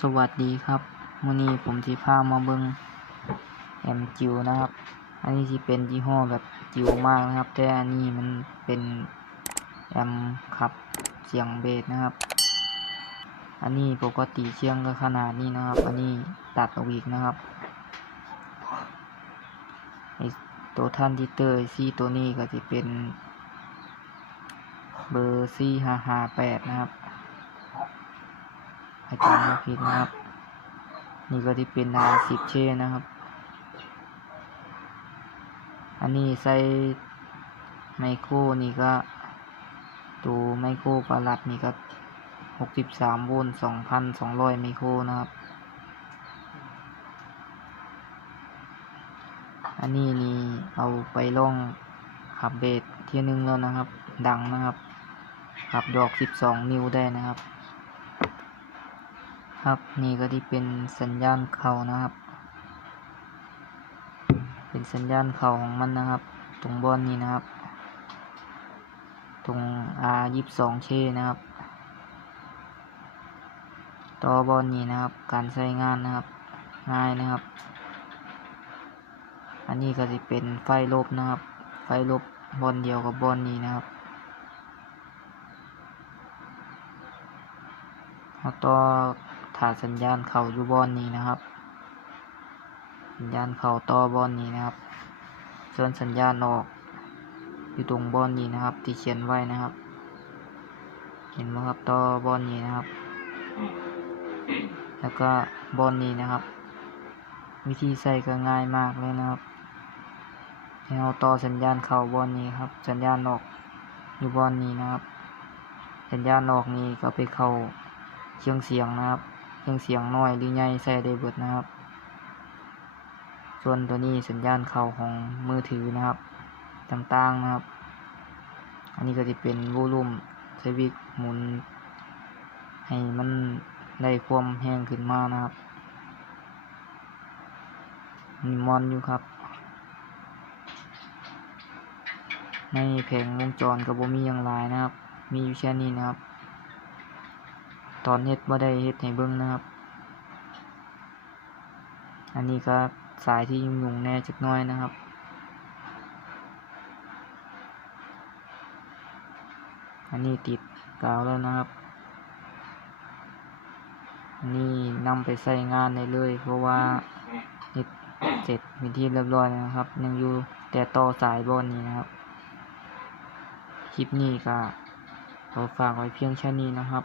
สวัสดีครับมื้อนี้ผมสิพามาเบิ่งแอมจิวนะครับ อันนี้สิเป็นยี่ห้อแบบจิ๋วมากนะครับ แต่อันนี้มันเป็นแอมขับเสียงเบสนะครับ อันนี้ปกติเสียงก็ขนาดนี้นะครับ อันนี้ตัดออกอีกนะครับไอตัวท่านที่เตอร์ซีตัวนี้ก็จะเป็น เบอร์ซี่ห้าห้าแปดนะครับ ให้จำไม่ผิดนะครับ นี่ก็ที่เป็นนาสิบเช่นะครับ อันนี้ใส่ไมโครนี่ก็ ตัวไมโครประหลัดนี่ก็หกสิบสามโวลต์สองพันสองร้อยไมโครนะครับ อันนี้นี่เอาไปล่องขับเบสเที่ยนึงแล้วนะครับ ดังนะครับขับดอกสิบสองนิ้วได้นะครับ ครับ นี่ก็ที่เป็นสัญญาณเข่านะครับ เป็นสัญญาณเข่าของมันนะครับ ตรงบอนนี้นะครับ ตรง R ยี่สองเชนะครับ ต่อบอนนี้นะครับ การใช้งานนะครับ ง่ายนะครับ อันนี้ก็จะเป็นไฟลบนะครับ ไฟลบบอนเดียวกับบอนนี้นะครับแล้วต่อ ถาสัญญาณเข่าอยู่บอนนี้นะครับ สัญญาณเข่าต่อบอนนี้นะครับ ส่วนสัญญาณออกอยู่ตรงบอนนี้นะครับ ที่เขียนไว้นะครับ เห็นไหมครับต่อบอนนี้นะครับ แล้วก็บอนนี้นะครับ วิธีใส่ก็ง่ายมากเลยนะครับให้เราต่อสัญญาณเข้าบอนนี้ครับ สัญญาณออกอยู่บอนนี้นะครับ สัญญาณออกนี้ก็ไปเข้าเครื่องเสียงนะครับ เครื่องเสียงน้อยหรือใหญ่ใส่ได้เบิดนะครับ ส่วนตัวนี้สัญญาณเข้าของมือถือนะครับต่างๆนะครับ อันนี้ก็จะเป็นวอลลุ่มสวิตช์หมุน ให้มันได้ความแห้งขึ้นมานะครับมีมอนอยู่ครับ ในแผงวงจรกับบมีอย่างหลายนะครับ มีอยู่แค่นี้นะครับ ตอนเฮ็ดบ่ได้เฮ็ดให้เบิ่งนะครับ อันนี้ก็สายที่ยุ่งๆแน่จักน้อยนะครับอันนี้ติดกาวแล้วนะครับนนี้นำไปใส่งานได้เลย เพราะว่าเฮ็ดเสร็จเป็นที่เรียบร้อยนะครับ ยังอยู่แต่ต่อสายบอนนี้นะครับ คลิปนี้ก็ขอฝากไว้เพียงแค่นี้นะครับ